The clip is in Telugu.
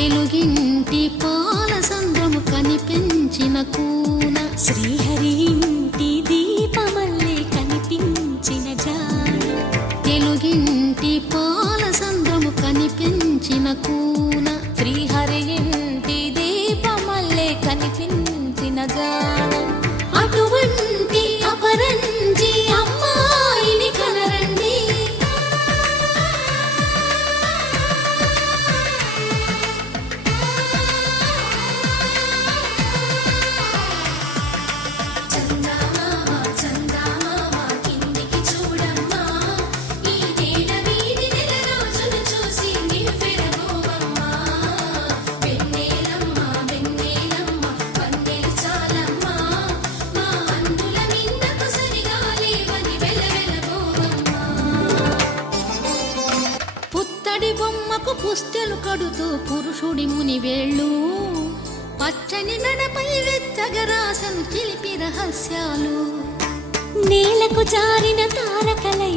తెలుగింటి పాల సంద్రము కనిపించిన కూన శ్రీహరి ఇంటి దీపమల్లే కనిపించిన జాడు తెలుగింటి పాల సంద్రము కనిపించిన కూన శ్రీహరి ఇంటి దీపమల్లే కనిపించిన జాడు అటువంటి అపరంజి అమ్మాయిని కనరండి పుత్తడి బొమ్మకు పుస్తెలు కడుతూ పురుషుడి ముని వేళ్ళు పచ్చని నడపై వెచ్చగరాసను చిలిపి రహస్యాలు నేలకు జారిన తారకలై